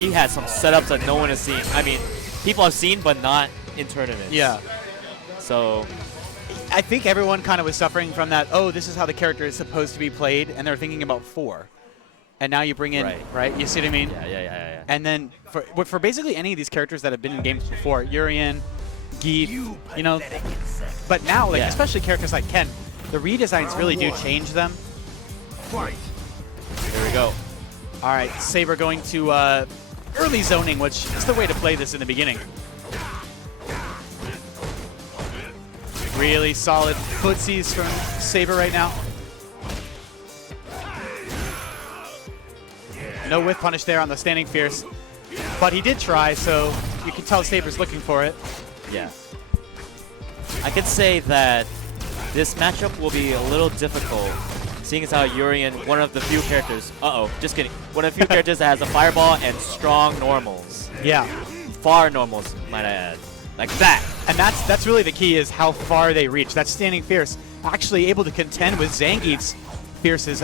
he had some setups that no one has seen. I mean, people have seen, but not in tournaments. Yeah. So I think everyone kind of was suffering from that, oh, this is how the character is supposed to be played, and they're thinking about 4. And now you bring in, right? You see what I mean? Yeah. And then for basically any of these characters that have been in games before, Urien, Geef, you know, but now, like, especially characters like Ken, the redesigns really do change them. Here we go. All right, Saber going to early zoning, which is the way to play this in the beginning. Really solid footsies from Saber right now. No whiff punish there on the standing fierce, but he did try, so you can tell Saber's looking for it. Yeah. I could say that this matchup will be a little difficult, seeing as how Urien, one of the few characters, just kidding, one of the few characters that has a fireball and strong normals. Yeah. Far normals, might I add. Like that. And that's really the key, is how far they reach. That standing fierce actually able to contend with Zangief's fierces,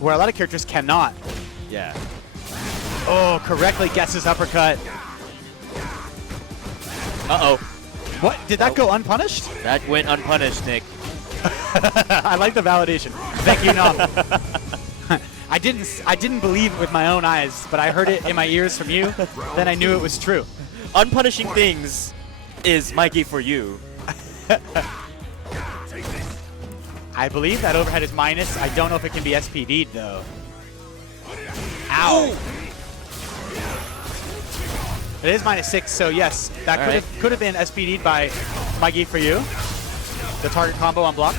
where a lot of characters cannot. Yeah. Oh, correctly gets his uppercut. What? Did that go unpunished? That went unpunished, Nick. I like the validation. Thank you, Nom. I didn't believe it with my own eyes, but I heard it in my ears from you. Then I knew it was true. Unpunishing things is Mikey for you. I believe that overhead is minus. I don't know if it can be SPD'd, though. Ow! It is -6, so yes, that could have been SPD'd by Mikey for you. The target combo on block.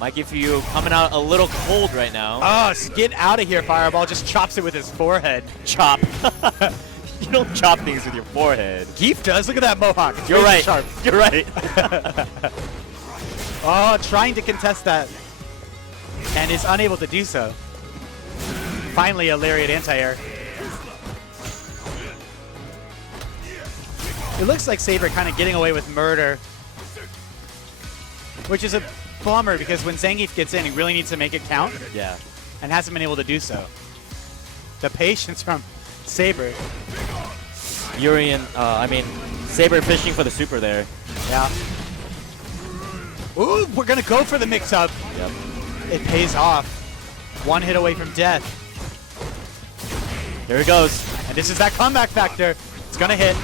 Mikey for you coming out a little cold right now. Oh, get out of here, Fireball. Just chops it with his forehead. Chop. You don't chop things with your forehead. Geef does. Look at that mohawk. You're right. Sharp. You're right. Oh, trying to contest that, and is unable to do so. Finally, a lariat anti-air. It looks like Saber kind of getting away with murder, which is a bummer because when Zangief gets in, he really needs to make it count. Yeah. And hasn't been able to do so. The patience from Saber. Urien, Saber fishing for the super there. Yeah. Ooh, we're going to go for the mix-up. Yep. It pays off. One hit away from death. Here it goes. And this is that comeback factor. It's going to hit.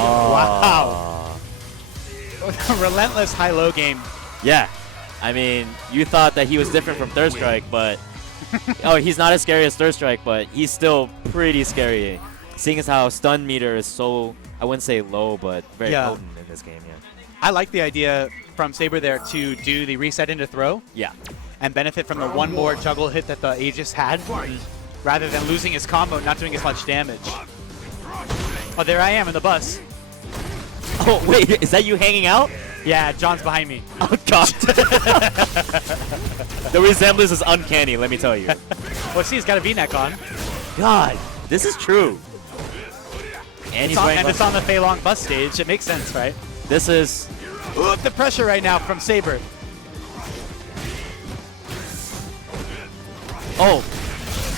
Oh. Wow. Relentless high-low game. Yeah. I mean, you thought that he was different from Third Strike, but... he's not as scary as Third Strike, but he's still pretty scary. Seeing as how stun meter is so, I wouldn't say low, but very potent in this game, yeah. I like the idea from Saber there to do the reset into throw. Yeah. And benefit from the one more juggle hit that the Aegis had, rather than losing his combo and not doing as much damage. Oh, there I am in the bus. Oh, wait, is that you hanging out? Yeah, John's behind me. Oh, God. The resemblance is uncanny, let me tell you. Well, see, he's got a V-neck on. God, this is true. And it's on the Fei Long bus stage. It makes sense, right? This is... Ooh, the pressure right now from Saber. Oh,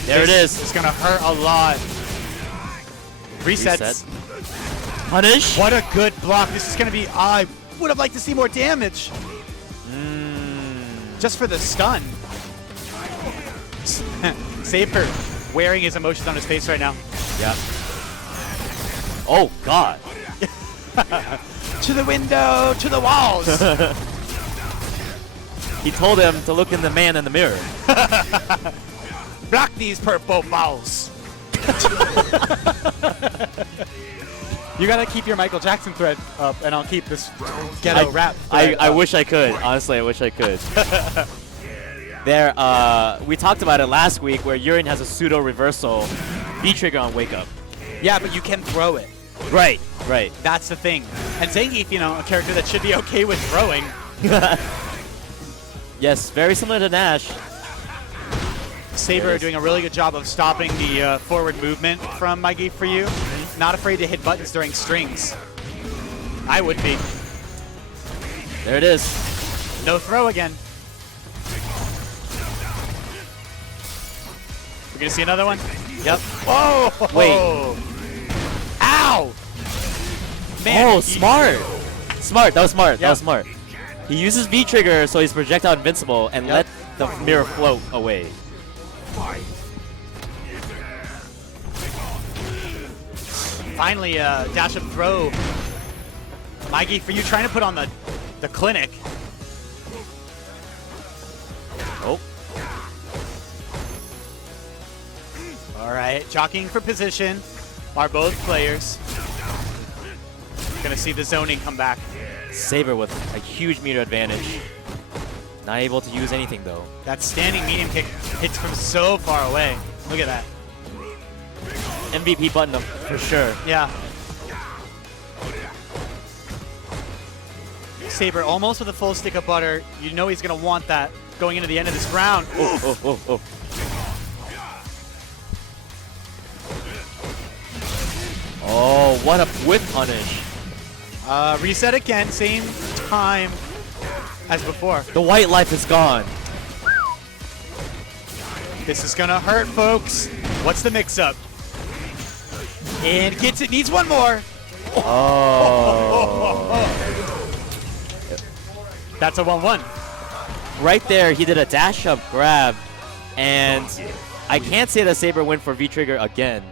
there it is. It's going to hurt a lot. Resets. Reset. Punish. What a good block. This is going to be... I would have liked to see more damage. Just for the stun. Saber wearing his emotions on his face right now. Yeah. Oh, God. To the window, to the walls. He told him to look in the man in the mirror. Block these purple balls. You gotta keep your Michael Jackson thread up, and I'll keep this ghetto rap. I wish I could. Honestly, I wish I could. There, we talked about it last week, where Urien has a pseudo reversal B trigger on Wake Up. Yeah, but you can throw it. Right, right. That's the thing. And Zangief, you know, a character that should be okay with throwing. Yes, very similar to Nash. Saber doing a really good job of stopping the forward movement from Mikey for you. Not afraid to hit buttons during strings. I would be. There it is. No throw again. We're gonna see another one. Yep. Whoa! Wait. Ow! Man, Oh, smart. Smart. That was smart. That Yeah. was smart. He uses V trigger so he's projectile invincible and Yep. let the mirror float away. Finally, dash up throw. Mikey, for you trying to put on the clinic. Oh. All right, jockeying for position are both players. Gonna see the zoning come back. Saber with a huge meter advantage. Not able to use anything though. That standing medium kick hits from so far away. Look at that. MVP button for sure. Yeah. Saber almost with a full stick of butter. You know he's gonna want that going into the end of this round. Oh. Oh, what a whip punish. Reset again, same time as before. The white life is gone. This is gonna hurt, folks. What's the mix-up? And gets it, needs one more. Oh. That's a 1-1. Right there, he did a dash up grab, and I can't say that Saber went for V-Trigger again,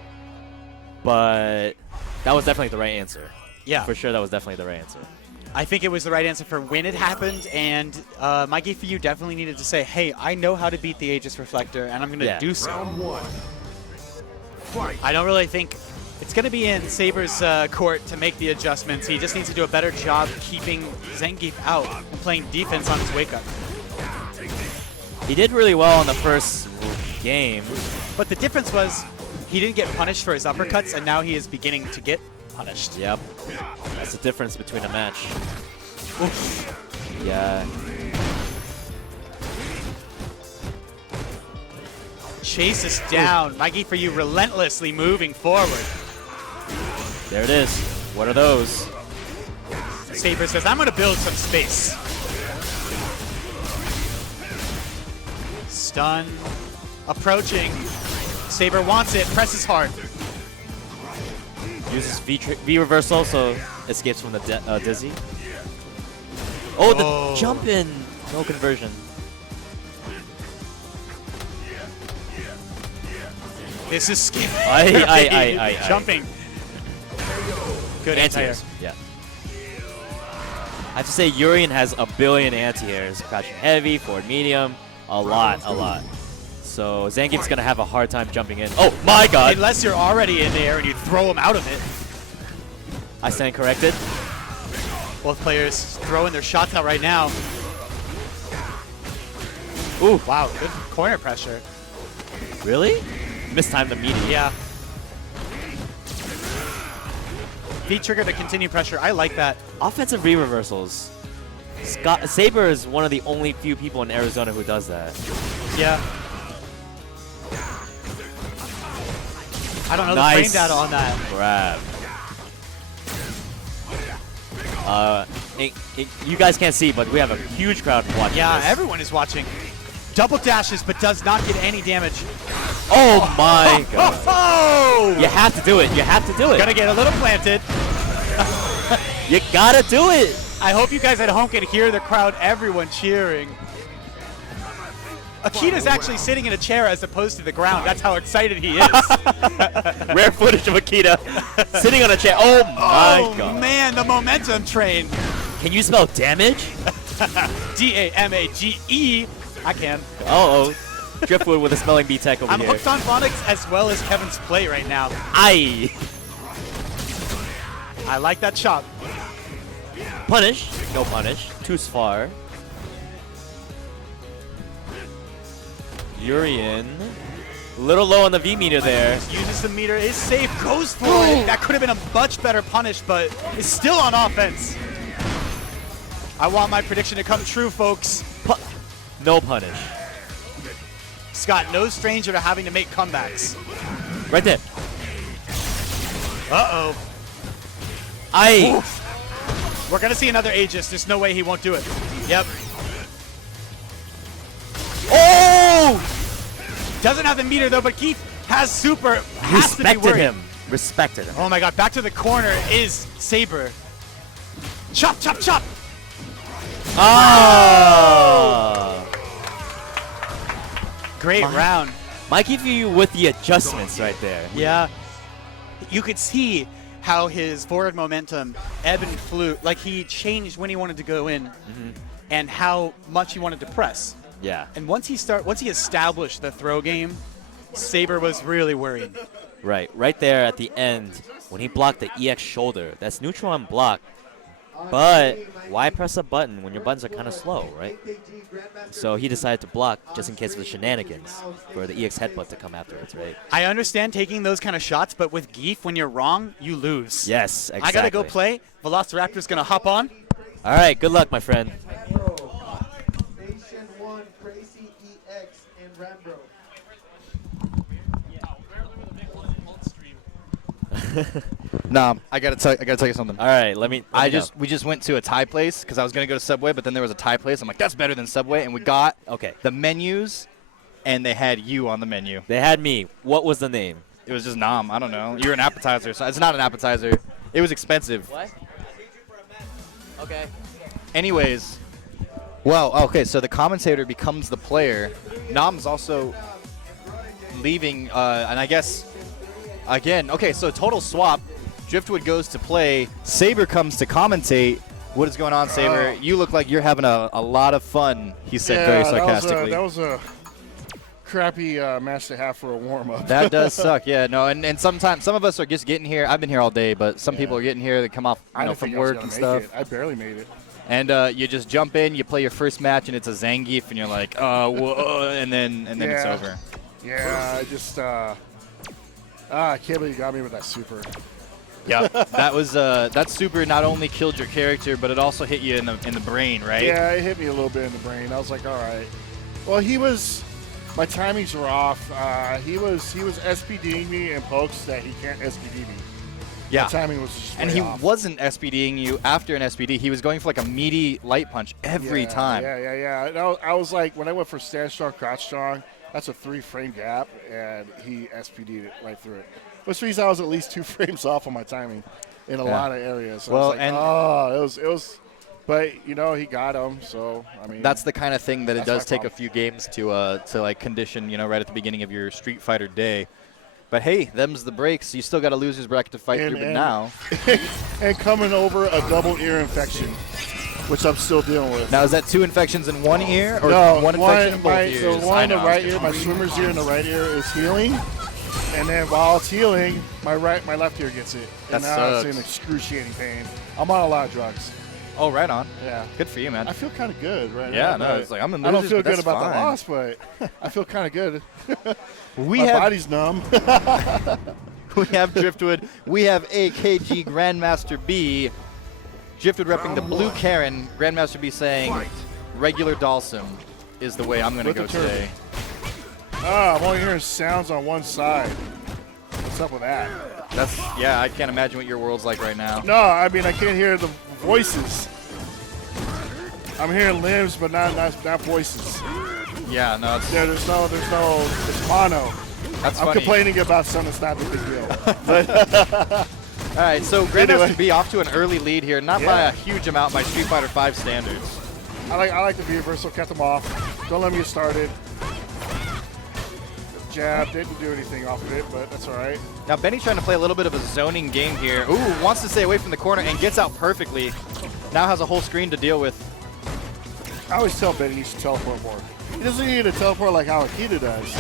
but that was definitely the right answer. Yeah. For sure, that was definitely the right answer. I think it was the right answer for when it happened, and Mikey, for you, definitely needed to say, hey, I know how to beat the Aegis Reflector, and I'm going to do so. I don't really think it's going to be in Saber's court to make the adjustments. He just needs to do a better job keeping Zangief out and playing defense on his wake-up. He did really well in the first game. But the difference was he didn't get punished for his uppercuts, and now he is beginning to get punished. Yep. That's the difference between a match. Oof. Yeah. Chases down. Mikey, for you, relentlessly moving forward. There it is. What are those? Saber says, I'm going to build some space. Stun. Approaching. Saber wants it. Presses hard. Uses V reversal, so escapes from the dizzy. Oh, the jump in. No conversion. This is scary. Aye. Jumping. Good anti-air. Yeah. I have to say, Urien has a billion anti-airs. Crouching heavy, forward medium, a lot. So Zangief's gonna have a hard time jumping in. Oh my god! Unless you're already in the air and you throw him out of it. I stand corrected. Both players throwing their shots out right now. Ooh. Wow, good corner pressure. Really? Mistimed the meaty. Yeah. V-trigger to continue pressure. I like that. Offensive re-reversals. Saber is one of the only few people in Arizona who does that. Yeah. I don't know the frame data on that. Grab. You guys can't see, but we have a huge crowd watching. Yeah, this. everyone is watching. Double dashes, but does not get any damage. Oh my god. Oh! You have to do it. You have to do it. Gonna get a little planted. You gotta do it. I hope you guys at home can hear the crowd, everyone cheering. Akita's actually sitting in a chair as opposed to the ground. That's how excited he is. Rare footage of Akita sitting on a chair. Oh my god. Oh man, the momentum train. Can you spell damage? D-A-M-A-G-E. I can. Uh-oh. Driftwood with a spelling bee tech over I'm here. hooked on phonics as well as Kevin's play right now. Aye. I like that chop. Punish. No punish. Too far. Urien. A little low on the V meter there. Uses the meter, is safe, goes for it. That could have been a much better punish, but is still on offense. I want my prediction to come true, folks. No punish. Scott, no stranger to having to make comebacks. Right there. Uh-oh. Aye. Oof. We're going to see another Aegis. There's no way he won't do it. Yep. Oh! Doesn't have the meter though, but Keith has super. Has to be Respected worried. him. Respected him. Oh my god, back to the corner is Saber. Chop, chop, chop! Oh! Great round. Mikey View with the adjustments right there. Yeah. You could see how his forward momentum ebb and flew. Like he changed when he wanted to go in and how much he wanted to press. Yeah. And once he established the throw game, Saber was really worried. Right there at the end when he blocked the EX shoulder. That's neutral on block. But why press a button when your buttons are kind of slow, right? So he decided to block just in case of the shenanigans for the EX headbutt to come afterwards, right? I understand taking those kind of shots, but with Geef, when you're wrong, you lose. Yes, exactly. I got to go play. Velociraptor's going to hop on. All right, good luck, my friend. Nation 1, Crazy EX, and Ranbats. Nah, I gotta tell you something. All right, we We just went to a Thai place because I was gonna go to Subway, but then there was a Thai place. I'm like, that's better than Subway, and we got the menus, and they had you on the menu. They had me. What was the name? It was just Nam. I don't know. You're an appetizer, so it's not an appetizer. It was expensive. What? Okay. Anyways, well, okay, so the commentator becomes the player. Nam's also leaving, and I guess. Again, okay, so total swap. Driftwood goes to play. Saber comes to commentate. What is going on, Saber? You look like you're having a lot of fun, he said very sarcastically. That was a crappy match to have for a warm-up. That does suck, yeah. No, and sometimes some of us are just getting here. I've been here all day, but some people are getting here. They come off from work and stuff. I barely made it. And you just jump in, you play your first match, and it's a Zangief, and you're like, whoa, and then it's over. Yeah, I just I can't believe you got me with that super. Yeah, that was that super not only killed your character, but it also hit you in the brain, right? Yeah, it hit me a little bit in the brain. I was like, all right. Well, my timings were off. He was SPDing me in pokes that he can't SPD me. Yeah. My timing was just and way he off. wasn't SPDing you after an SPD. He was going for like a meaty light punch every time. Yeah. And I was like, when I went for stand strong, crouch strong, that's a 3-frame gap, and he SPD'd it right through it. Which means I was at least 2 frames off on my timing in a lot of areas. So well, I was like, it was, but he got him. So I mean, that's the kind of thing that it does take a problem. few games to like condition, right at the beginning of your Street Fighter day. But hey, them's the breaks. You still got a loser's bracket to fight through, but now. And coming over a double ear infection, which I'm still dealing with. Now, is that 2 infections in one ear, or no, one infection in both ears? So one in the right ear, my swimmer's ear in the right ear is healing, and then while it's healing, my left ear gets it, and That now sucks. it's in excruciating pain. I'm on a lot of drugs. Oh, right on. Yeah. Good for you, man. I feel kind of good right Yeah, now. no, it's like I'm in I don't losers, feel but good that's about fine. the loss, but I feel kind of good. We My have body's numb. we have Driftwood. We have AKG Grandmaster B. Driftwood repping the blue Karen. Grandmaster B saying regular Dalsum is the way I'm going to go With the turbo. today. I'm only hearing sounds on one side. What's up with that? Yeah, I can't imagine what your world's like right now. No, I mean I can't hear the voices. I'm hearing limbs, but not voices. Yeah, no, it's, It's mono. that's I'm funny. complaining about something that's not a big deal. All right, so Grandmaster Anyway. B off to an early lead here, not by Yeah. a huge amount by Street Fighter V standards. I like the reversal, kept them off. Don't let me get started. Jab, didn't do anything off of it, but that's all right. Now Benny trying to play a little bit of a zoning game here. Ooh, wants to stay away from the corner and gets out perfectly. Now has a whole screen to deal with. I always tell Ben he needs to teleport more. He doesn't need to teleport like how Akita does.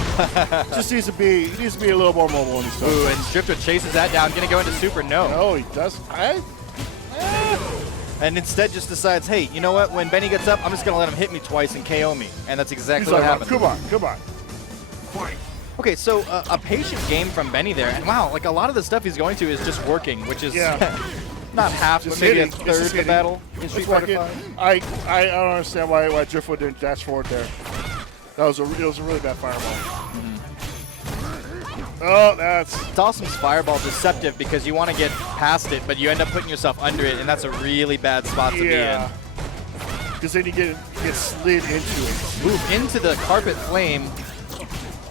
Just needs to be a little more mobile when he's Ooh, and Driftwood chases that down, gonna go into super no. No, he does. And instead just decides, hey, you know what? When Benny gets up, I'm just gonna let him hit me twice and KO me. And that's exactly He's what like, happened. come on. Okay, so a patient game from Benny there. And wow, like a lot of the stuff he's going to is just working, which is not half, Just but maybe hitting. a It's third just of the hitting. battle in Street It's Fighter working. V. I don't understand why Driftwood didn't dash forward there. It was a really bad fireball. Oh, that's Dawson's fireball deceptive because you want to get past it, but you end up putting yourself under it, and that's a really bad spot to be in. Because then you get slid into it. Move into the carpet flame.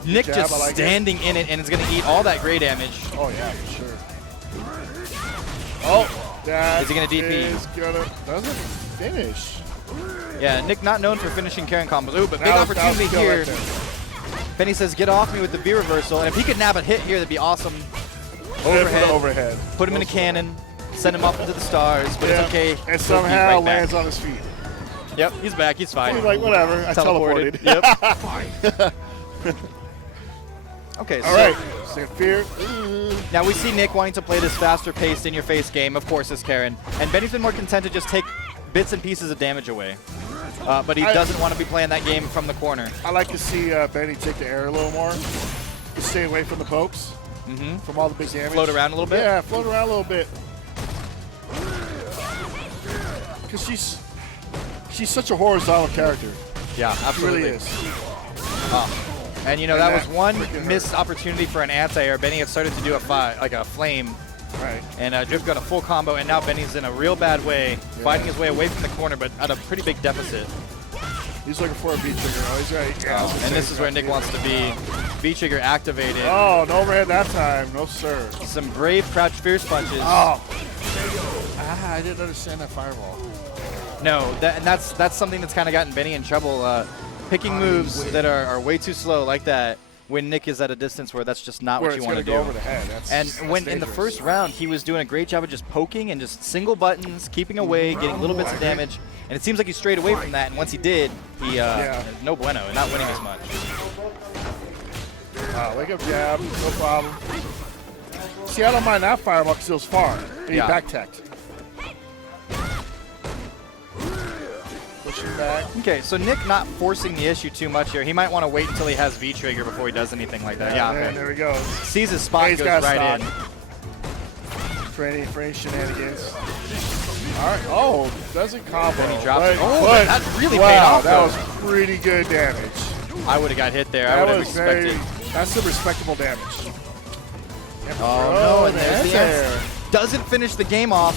Nick Jab, just I like it. standing in it, and it's going to eat all that gray damage. Oh, yeah, for sure. Oh, that Is he gonna DP? Doesn't finish. Yeah, Nick not known for finishing Karen combos. Ooh, but big That was opportunity skill here. right there. Benny says, get off me with the V reversal. And if he could nab a hit here, that'd be awesome. Overhead. Overhead. Put him in a cannon. Send him up into the stars. But it's okay. And He'll somehow be right lands back. on his feet. Yep, he's back. He's fine. He's like, whatever. I teleported. Yep. Okay, so All right. Stand fear. now we see Nick wanting to play this faster paced in-your-face game, of course, as Karen. And Benny's been more content to just take bits and pieces of damage away. But he doesn't want to be playing that game from the corner. I like to see Benny take the air a little more. Just stay away from the pokes. From all the big damage. Float around a little bit? Yeah, float around a little bit. Because she's such a horizontal character. Yeah, She absolutely. really is. And you know, And that was that one freaking missed opportunity for an anti-air. Benny had started to do a flame, Right. and Drift got a full combo, and now Benny's in a real bad way, fighting his way away from the corner, but at a pretty big deficit. He's looking for a beat trigger. Oh, he's right. Yeah, I was gonna And say this is where Nick wants to be. V-trigger activated. Oh, no overhead that time. No, sir. Some brave crouch fierce punches. Oh. I didn't understand that fireball. No, that's something that's kind of gotten Benny in trouble. Picking moves that are way too slow like that when Nick is at a distance where that's just not Where what you it's want going to to do. go over the head. That's When in the dangerous. first round, he was doing a great job of just poking and just single buttons, keeping away, getting little bits of damage. And it seems like he strayed away from that. And once he did, he no bueno, and not winning as much. Wake up jab, no problem. See, I don't mind that fireball because it was far. And he back-teched. Pushing back. Okay, so Nick not forcing the issue too much here. He might want to wait until he has V-trigger before he does anything like that. Yeah, And there he goes. sees his spot, He's goes got right stock. in. For any shenanigans. All right. Oh, doesn't combo. Then he drops it. Oh, but that really wow, paid off, that though. was pretty good damage. I would have got hit there. I That would have was expected. that's some respectable damage. Oh, no, and that's there's the answer. Doesn't finish the game off.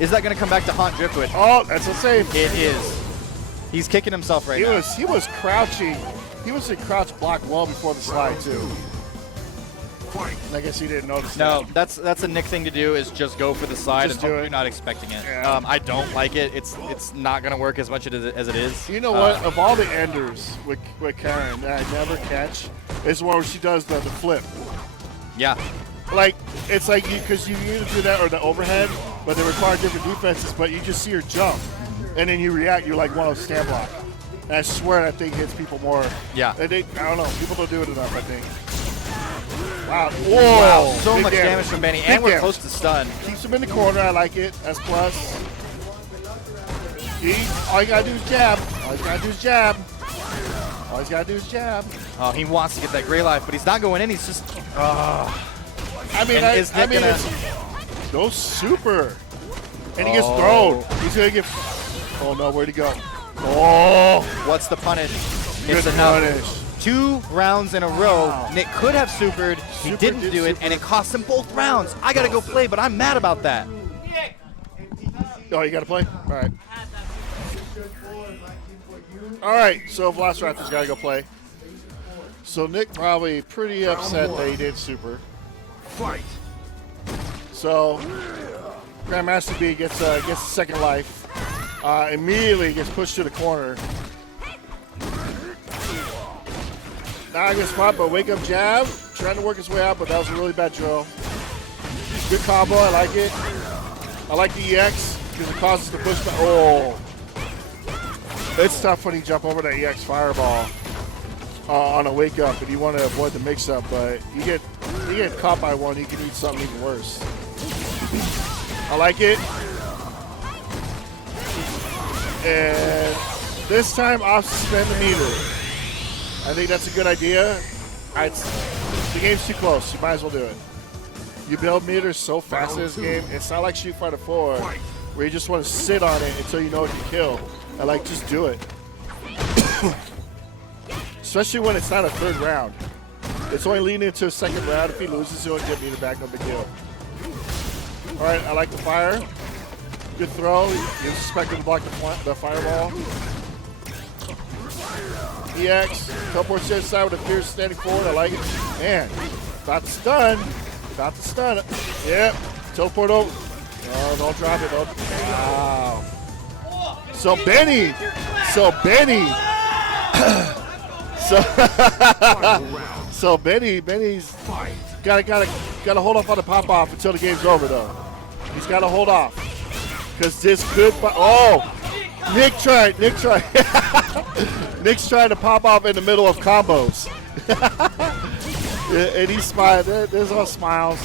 Is that going to come back to haunt Driftwood? Oh, that's a save. It is. He's kicking himself right now. He was crouching. He was in crouch block well before the slide too. And I guess he didn't notice No, that. that's a Nick thing to do, is just go for the side Just and do hope it. you're not expecting it. Yeah. I don't like it. It's not going to work as much as it is. You know what? Of all the enders with Karen that I never catch is the one where she does the flip. Yeah. Like, it's like because you either do that or the overhead, but they require different defenses, but you just see her jump, and then you react, you're like one of stand block. And I swear that thing hits people more. Yeah. I don't know. People don't do it enough, I think. Wow. Whoa. Wow, so Big much damage from Benny, Big and we're damage. close to stun. Keeps him in the corner. I like it. That's plus. All you gotta do is jab. All you gotta do is jab. All he's gotta do is jab. Oh, he wants to get that gray life, but he's not going in. He's just. I mean, And is Nick gonna- it's no super. And he gets Oh. thrown. He's gonna get. Oh no, where'd he go? Oh, What's the punish? good It's enough. punish. 2 rounds in a row. Wow. Nick could have supered. He Super didn't did do it, super. and it cost him both rounds. I gotta go play, but I'm mad about that. Oh, you gotta play? All right. All right, so Velociraptor's gotta go play. So Nick probably pretty upset that he did super. Fight. So Grandmaster B gets a second life. Immediately gets pushed to the corner. Not a good spot, but wake up jab. Trying to work his way out, but that was a really bad drill. Good combo, I like it. I like the EX because it causes the pushback. Oh. It's tough when you jump over that EX fireball on a wake up and you want to avoid the mix up, but you get caught by one, you can eat something even worse. I like it. And this time I'll suspend the meter. I think that's a good idea. The game's too close. You might as well do it. You build meters so fast in this game. It's not like Street Fighter 4 where you just want to sit on it until you know it can kill. And like, just do it. Especially when it's not a third round. It's only leading into a second round. If he loses, he'll get meter back, no big deal. All right, I like the fire. Good throw. He was expected to block the fireball. EX, teleport to the side with a fierce standing forward. I like it. Man, about to stun. About to stun it. Yep. Teleport over. Oh, don't drop it. Don't. Wow. So Benny. So Benny's gotta hold off on the pop off until the game's over though. He's gotta hold off. Cause this could Nick tried. Nick's trying to pop off in the middle of combos. And he's smiling. There's all smiles.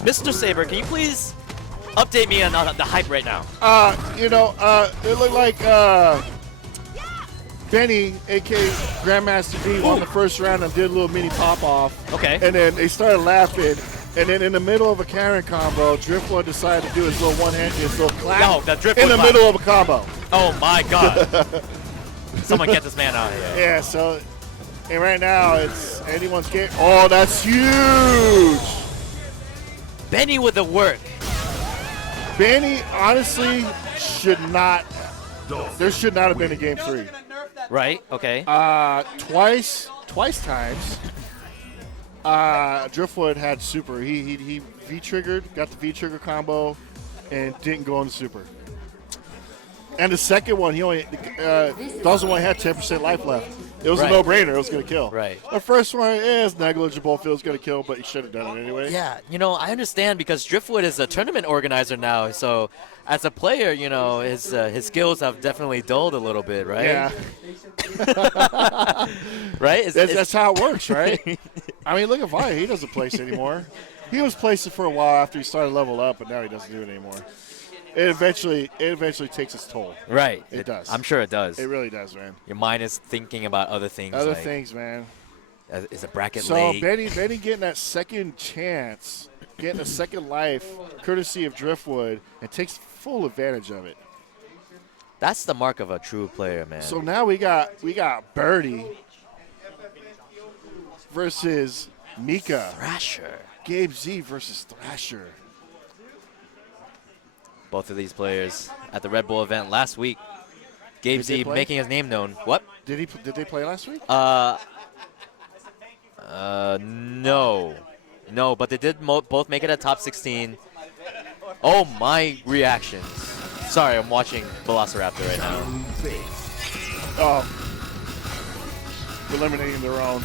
Mr. Saber, can you please update me on the hype right now? It looked like Benny, aka Grandmaster V, won the first round and did a little mini pop off. Okay. And then they started laughing. And then in the middle of a Karen combo, Driftwood decided to do his little one-hand, his little clap in the middle of a combo. Oh my God! Someone get this man out of here. Yeah. So, and right now it's anyone's game. Oh, that's huge. Benny with the work. Benny honestly should not. There should not have been a game 3. Right. Okay. Twice times. Driftwood had super. He V-triggered, got the V-trigger combo, and didn't go into super. And the second one, he only Dawson only had 10% life left. It was a no-brainer. It was going to kill. Right. The first one is negligible. If it was going to kill, but he should have done it anyway. Yeah, I understand because Driftwood is a tournament organizer now. So, as a player, his skills have definitely dulled a little bit, right? Yeah. Right? That's how it works, right? I mean, look at Vi. He doesn't place anymore. He was placing for a while after he started level up, but now he doesn't do it anymore. It eventually takes its toll. Right. It does. I'm sure it does. It really does, man. Your mind is thinking about other things. Other things, man. Is a bracket So late? Benny getting that second chance, getting a second life, courtesy of Driftwood, and takes full advantage of it. That's the mark of a true player, man. So now we got Birdie versus Mika. Thrasher. Gabe Z versus Thrasher. Both of these players at the Red Bull event last week. Gabe Did they Z play? making his name known. What? Did they play last week? No, but they did both make it at top 16. Oh, my reactions. Sorry, I'm watching Velociraptor right now. Oh, eliminating their own.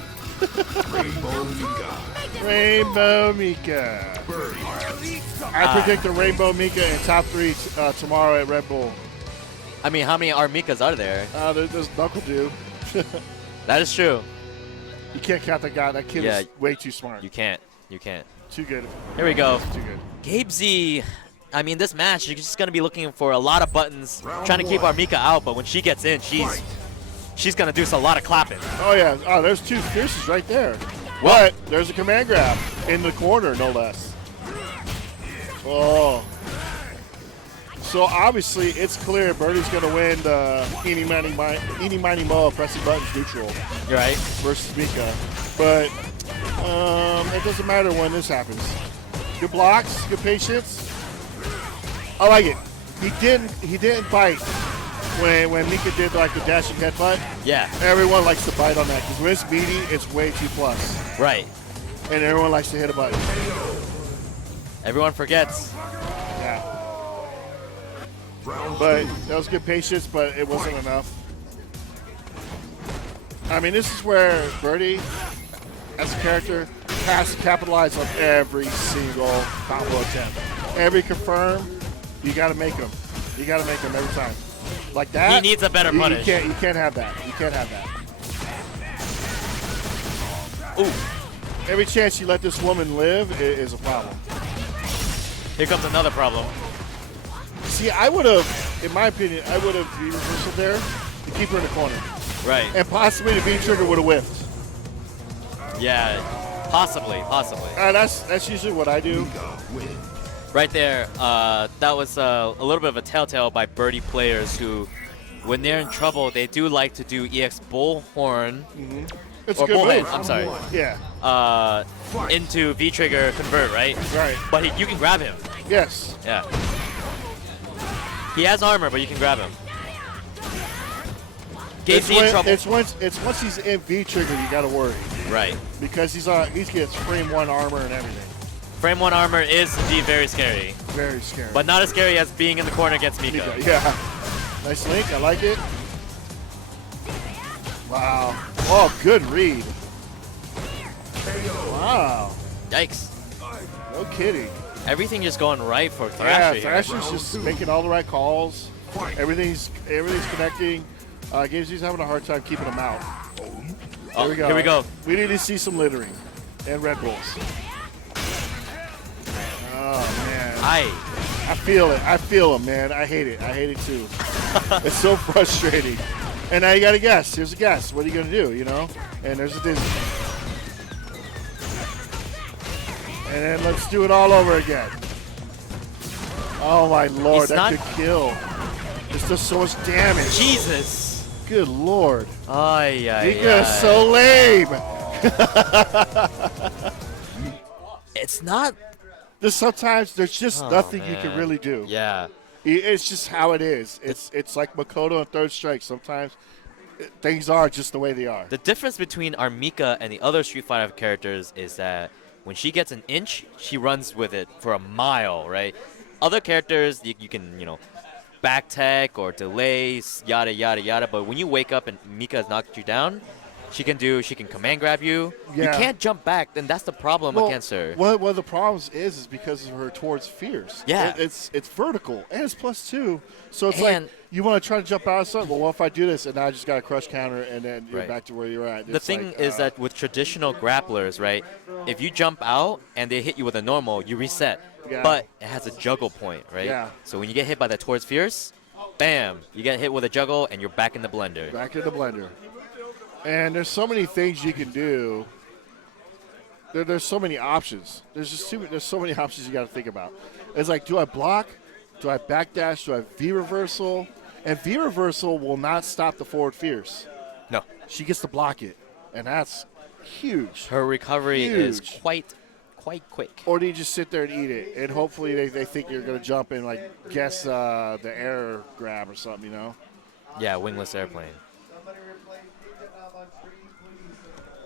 Rainbow Mika. I predict the Rainbow Mika in top 3 tomorrow at Red Bull. I mean, how many Armikas are there? There's Knuckle Dew. That is true. You can't count that guy. That kid is way too smart. You can't. You can't. Too good. Here we go. Too good. Gabe Z. I mean, this match, you're just going to be looking for a lot of buttons, trying to keep Armika out, but when she gets in, she's going to do a lot of clapping. Oh, yeah. Oh, there's 2 fierces right there. But there's a command grab in the corner, no less. Oh. So, obviously, it's clear Birdie's going to win the eeny, miny, mo, pressing buttons neutral. You're right. Versus Mika. But it doesn't matter when this happens. Good blocks, good patience. I like it. He didn't bite when Mika did like the dashing headbutt. Yeah. Everyone likes to bite on that because when it's meaty, it's way too plus. Right. And everyone likes to hit a button. Everyone forgets. Yeah. But that was good patience, but it wasn't enough. I mean, this is where Birdie, as a character, has to capitalize on every single combo attempt. Every confirm, you got to make them. You got to make them every time. Like that. He needs a better punish. You can't have that. You can't have that. Ooh. Every chance you let this woman live is a problem. Here comes another problem. See, I would have, in my opinion, I would have reversal there to keep her in the corner. Right. And possibly the V-trigger would have whiffed. Yeah, possibly. That's usually what I do. Right there, that was a little bit of a telltale by Birdie players who, when they're in trouble, they do like to do EX Bullhorn. Mm-hmm. It's or a good Bullhead, move. I'm sorry. Yeah. Into V-trigger convert, right? Right. But you can grab him. Yes. Yeah. He has armor, but you can grab him. Gave Z in trouble. It's once he's in V trigger, you gotta worry Right. because he gets frame 1 armor and everything. Frame 1 armor is indeed very scary, Very scary. but not as scary as being in the corner against Mika. Yeah. Nice link. I like it. Wow. Oh, good read. Wow. Yikes. No kidding. Everything just going right for Yeah, Thrasher here. Thrasher's just making all the right calls. Everything's connecting. Gamezy's having a hard time keeping him out. Oh, Here here we go. We need to see some littering and Red Bulls. Oh man. I feel it. I feel him, man. I hate it. I hate it too. It's so frustrating. And now you got to guess. Here's a guess. What are you going to do, you know? And there's a Disney. And then let's do it all over again. Oh, my Lord. He's That could kill. This does so much damage. Jesus. Good Lord. Ay, ay, Mika's ay. so lame. It's not. Sometimes there's just nothing you can man. really do. Yeah. It's just how it is. It's like Makoto and Third Strike. Sometimes things are just the way they are. The difference between our Mika and the other Street Fighter characters is that when she gets an inch, she runs with it for a mile, right? Other characters, you can, back tech or delays, yada, yada, yada. But when you wake up and Mika has knocked you down, she can command grab you. Yeah. You can't jump back, then that's the problem against her. One of the problems is because of her towards fierce. Yeah. It's vertical, and it's +2. So it's like you want to try to jump out of something. Well, what if I do this, and now I just got a crush counter, and then you're back to where you're at. The thing is that with traditional grapplers, right, if you jump out and they hit you with a normal, you reset. Yeah. But it has a juggle point, right? Yeah. So when you get hit by the towards fierce, bam, you get hit with a juggle, and you're back in the blender. Back in the blender. And there's so many things you can do. There's so many options. There's so many options you got to think about. It's like, do I block? Do I backdash? Do I V reversal? And V reversal will not stop the forward fierce. No. She gets to block it, and that's huge. Her recovery is Huge. quite quick. Or do you just sit there and eat it, and hopefully they think you're going to jump and like guess the air grab or something, you know? Yeah, wingless airplane.